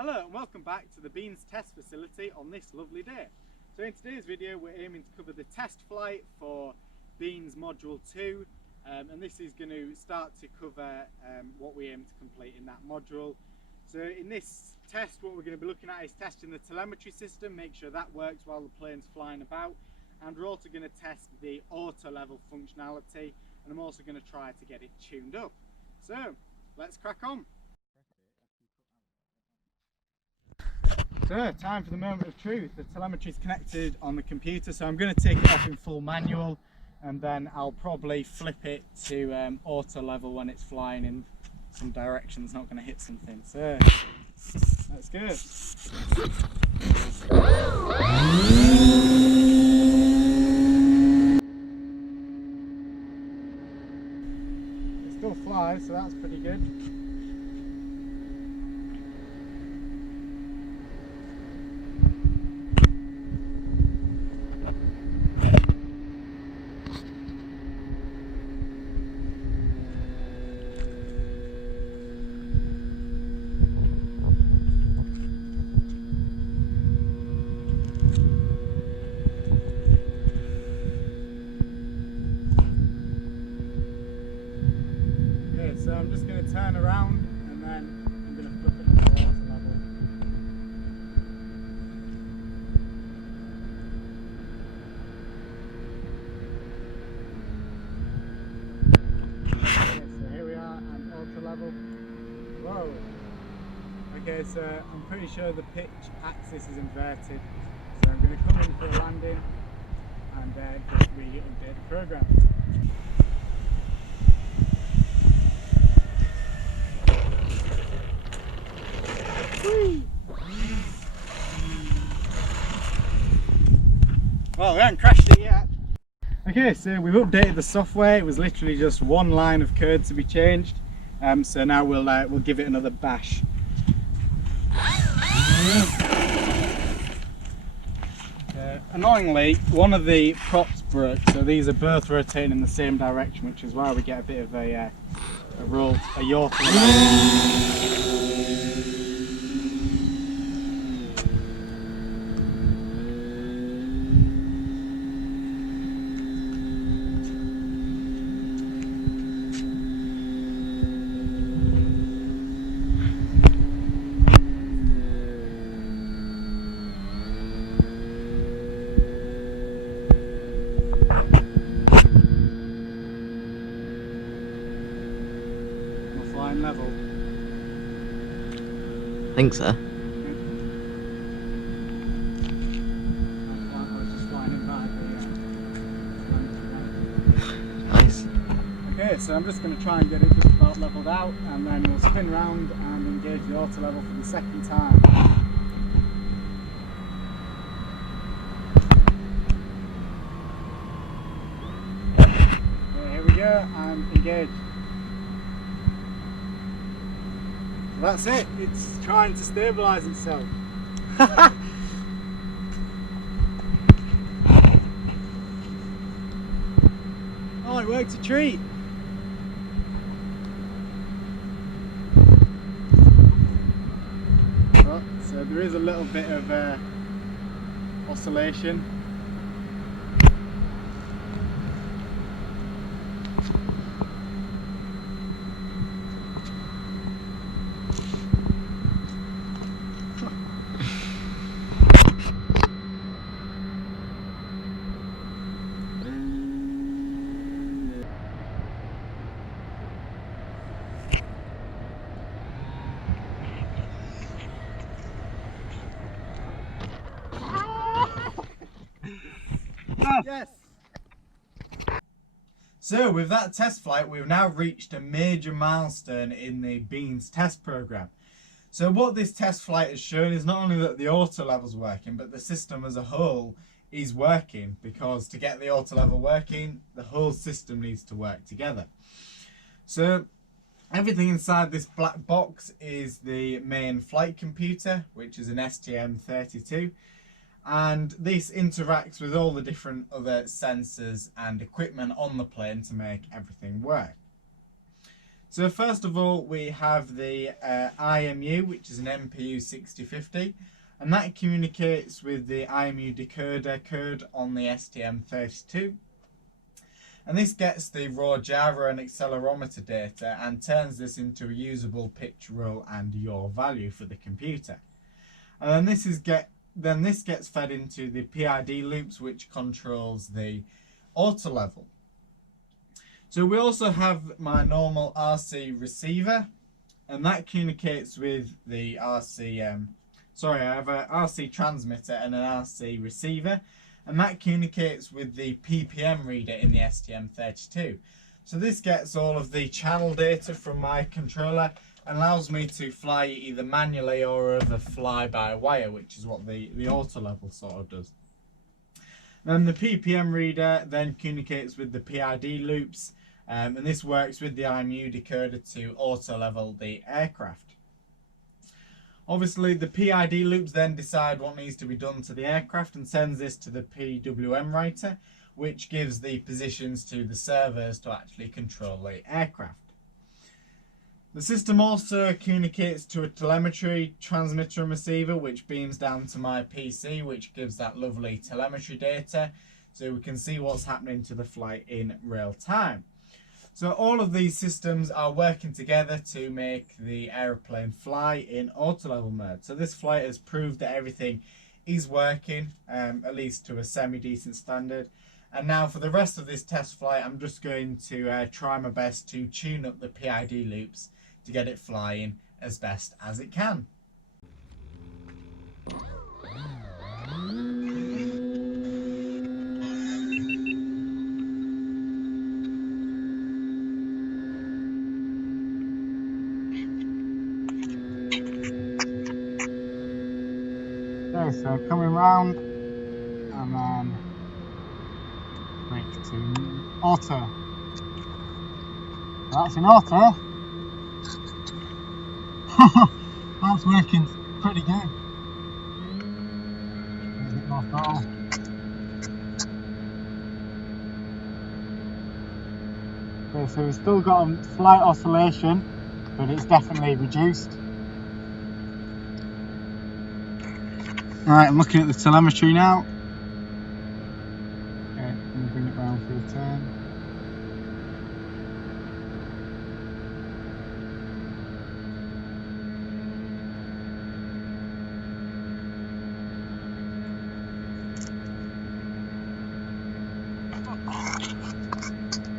Hello and welcome back to the Beans test facility on this lovely day. So in today's video we're aiming to cover the test flight for Beans Module 2 and this is going to start to cover what we aim to complete in that module. So in this test what we're going to be looking at is testing the telemetry system, make sure that works while the plane's flying about, and we're also going to test the auto level functionality, and I'm also going to try to get it tuned up. So let's crack on. So, time for the moment of truth. The telemetry is connected on the computer, so I'm going to take it off in full manual and then I'll probably flip it to auto level when it's flying in some direction it's not going to hit something. So, let's go. It still flies, so that's pretty good. So I'm just going to turn around and then I'm going to flip it into auto level. Okay, so here we are and auto level. Whoa! Okay, so I'm pretty sure the pitch axis is inverted. So I'm going to come in for a landing and just re-update the program. Well, we haven't crashed it yet. Okay, so we've updated the software. It was literally just one line of code to be changed. So now we'll give it another bash. Annoyingly, one of the props broke, so these are both rotating in the same direction, which is why we get a bit of a yaw. Flying level. I think so. Nice. Okay, so I'm just going to try and get it just about levelled out, and then we'll spin round and engage the auto level for the second time. Okay, here we go, and engage. That's it, it's trying to stabilise itself. Oh, it worked a treat. Oh, so there is a little bit of oscillation. Yes! So with that test flight, we've now reached a major milestone in the Beans test program. So what this test flight has shown is not only that the auto level's working, but the system as a whole is working, because to get the auto level working, the whole system needs to work together. So everything inside this black box is the main flight computer, which is an STM32. And this interacts with all the different other sensors and equipment on the plane to make everything work. So first of all, we have the IMU, which is an MPU 6050, and that communicates with the IMU decoder code on the STM32. And this gets the raw gyro and accelerometer data and turns this into a usable pitch, roll and yaw value for the computer. And then this gets fed into the PID loops, which controls the auto level. So we also have my normal RC receiver, and that communicates with the RC. I have an RC transmitter and an RC receiver, and that communicates with the PPM reader in the STM32. So this gets all of the channel data from my controller and allows me to fly either manually or over fly by wire, which is what the auto level sort of does. Then the PPM reader then communicates with the PID loops, and this works with the IMU decoder to auto level the aircraft. Obviously, the PID loops then decide what needs to be done to the aircraft and sends this to the PWM writer, which gives the positions to the servers to actually control the aircraft. The system also communicates to a telemetry transmitter and receiver, which beams down to my PC, which gives that lovely telemetry data, so we can see what's happening to the flight in real time. So all of these systems are working together to make the aeroplane fly in auto level mode. So this flight has proved that everything is working, at least to a semi-decent standard. And now for the rest of this test flight, I'm just going to try my best to tune up the PID loops to get it flying as best as it can. Okay, so coming round and then brake to auto. That's in auto. That's working pretty good. A bit more throttle. Okay, so we've still got a slight oscillation, but it's definitely reduced. Right, I'm looking at the telemetry now. Okay, I'm going to bring it round for a turn.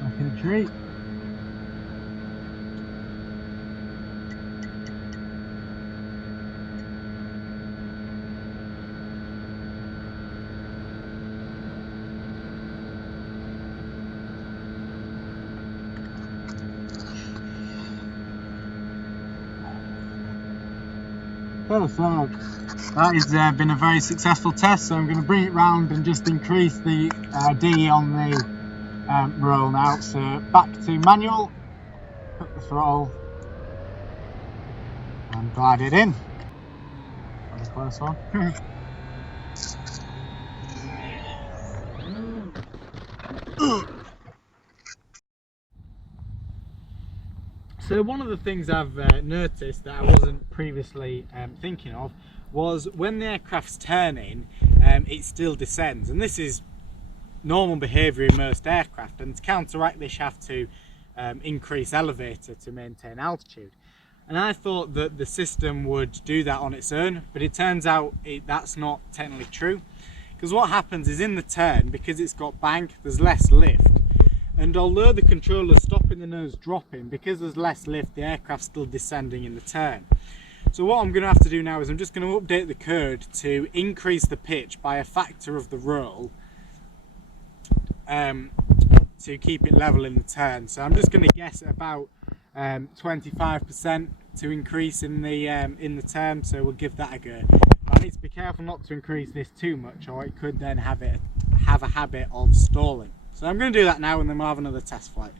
Back in the tree. Okay, so that has been a very successful test, so I'm going to bring it round and just increase the D on the roll now. So back to manual, put the throttle and glide it in. That was a close one. So one of the things I've noticed that I wasn't previously thinking of was when the aircraft's turning, it still descends, and this is normal behaviour in most aircraft, and to counteract this you have to increase elevator to maintain altitude. And I thought that the system would do that on its own, but it turns out that's not technically true, because what happens is in the turn, because it's got bank, there's less lift. And although the controller's stopping the nose dropping, because there's less lift, the aircraft's still descending in the turn. So what I'm going to have to do now is I'm just going to update the code to increase the pitch by a factor of the roll to keep it level in the turn. So I'm just going to guess at about 25% to increase in the turn, so we'll give that a go. But I need to be careful not to increase this too much, or it could then have a habit of stalling. So I'm going to do that now, and then we'll have another test flight.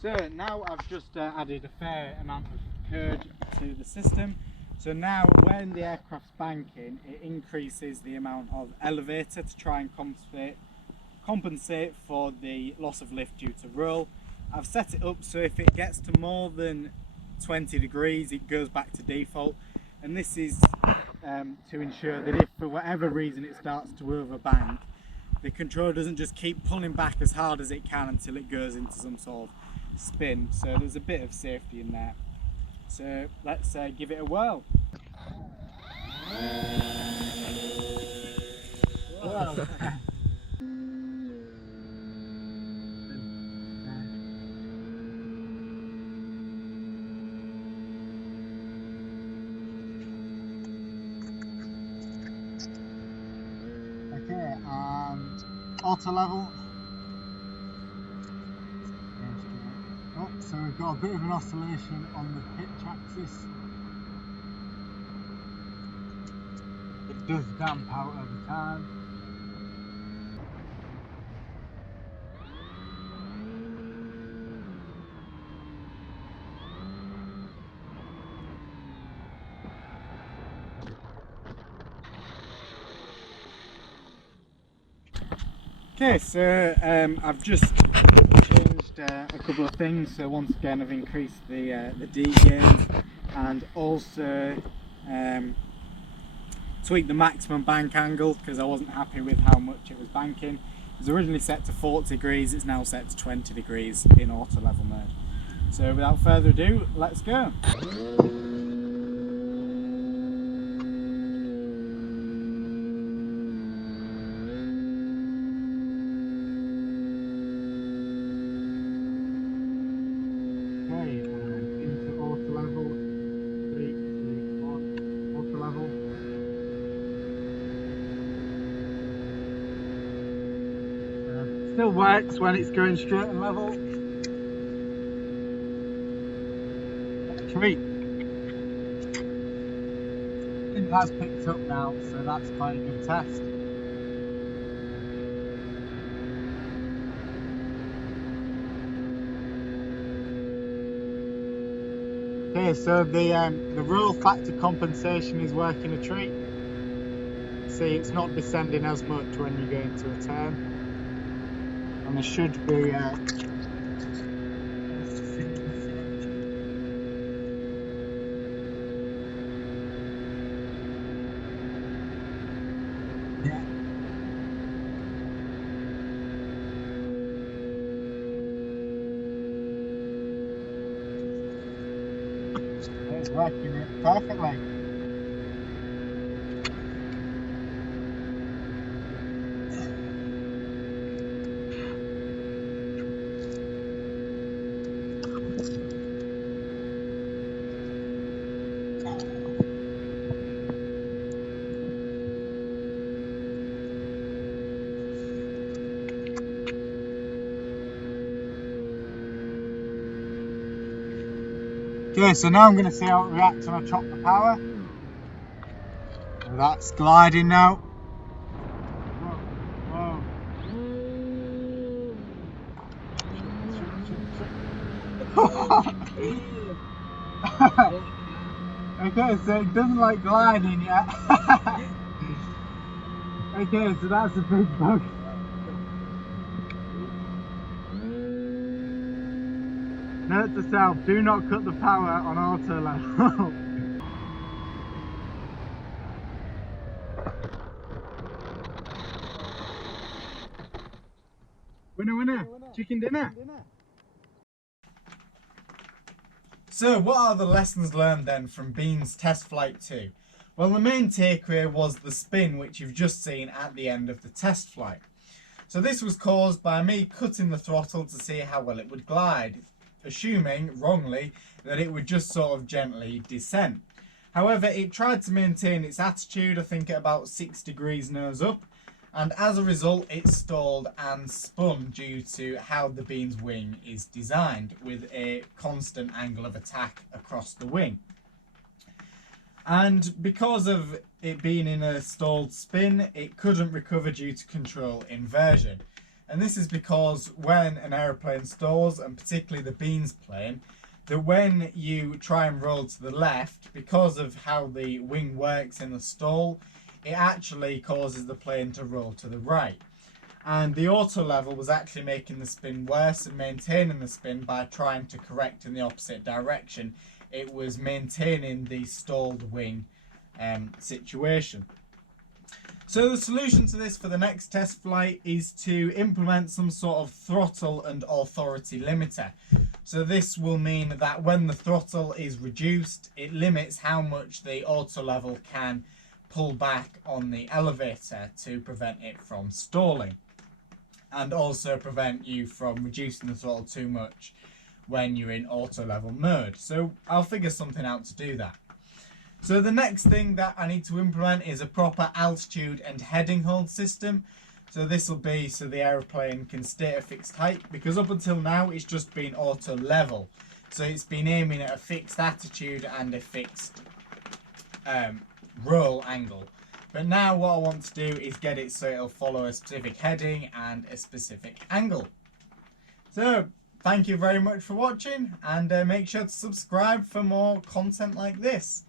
So now I've just added a fair amount of code to the system. So now when the aircraft's banking, it increases the amount of elevator to try and compensate for the loss of lift due to roll. I've set it up so if it gets to more than 20 degrees it goes back to default, and this is to ensure that if for whatever reason it starts to overbank, the controller doesn't just keep pulling back as hard as it can until it goes into some sort of spin. So there's a bit of safety in there. So let's give it a whirl. Wow. Okay, and auto level. Oh, so we've got a bit of an oscillation on the pitch axis. It does damp out over time. Okay, so I've just changed a couple of things. So once again I've increased the D gain and also tweaked the maximum bank angle because I wasn't happy with how much it was banking. It was originally set to 40 degrees, it's now set to 20 degrees in auto level mode. So without further ado, let's go. Into auto level. 3, 2, 1. Auto level. Still works when it's going straight and level. Treat. It has picked up now, so that's quite a good test. Okay, so the roll factor compensation is working a treat. See, it's not descending as much when you go into a turn, and there should be yeah. It's working it perfectly. Okay, so now I'm going to see how it reacts when I chop the power. So that's gliding now. Whoa, whoa. Okay, so it doesn't like gliding yet. Okay, so that's a big bug. Note to self, do not cut the power on auto level. Winner, winner, chicken dinner. So what are the lessons learned then from Bean's test flight 2? Well, the main takeaway was the spin which you've just seen at the end of the test flight. So this was caused by me cutting the throttle to see how well it would glide, assuming, wrongly, that it would just sort of gently descend. However, it tried to maintain its attitude, I think at about 6 degrees nose up, and as a result it stalled and spun due to how the Bean's wing is designed, with a constant angle of attack across the wing. And because of it being in a stalled spin, it couldn't recover due to control inversion. And this is because when an aeroplane stalls, and particularly the Bean's plane, that when you try and roll to the left, because of how the wing works in a stall, it actually causes the plane to roll to the right. And the auto level was actually making the spin worse and maintaining the spin by trying to correct in the opposite direction. It was maintaining the stalled wing situation. So the solution to this for the next test flight is to implement some sort of throttle and authority limiter. So this will mean that when the throttle is reduced, it limits how much the auto level can pull back on the elevator to prevent it from stalling, and also prevent you from reducing the throttle too much when you're in auto level mode. So I'll figure something out to do that. So the next thing that I need to implement is a proper altitude and heading hold system. So this will be so the aeroplane can stay at a fixed height, because up until now it's just been auto level. So it's been aiming at a fixed attitude and a fixed roll angle. But now what I want to do is get it so it'll follow a specific heading and a specific angle. So thank you very much for watching, and make sure to subscribe for more content like this.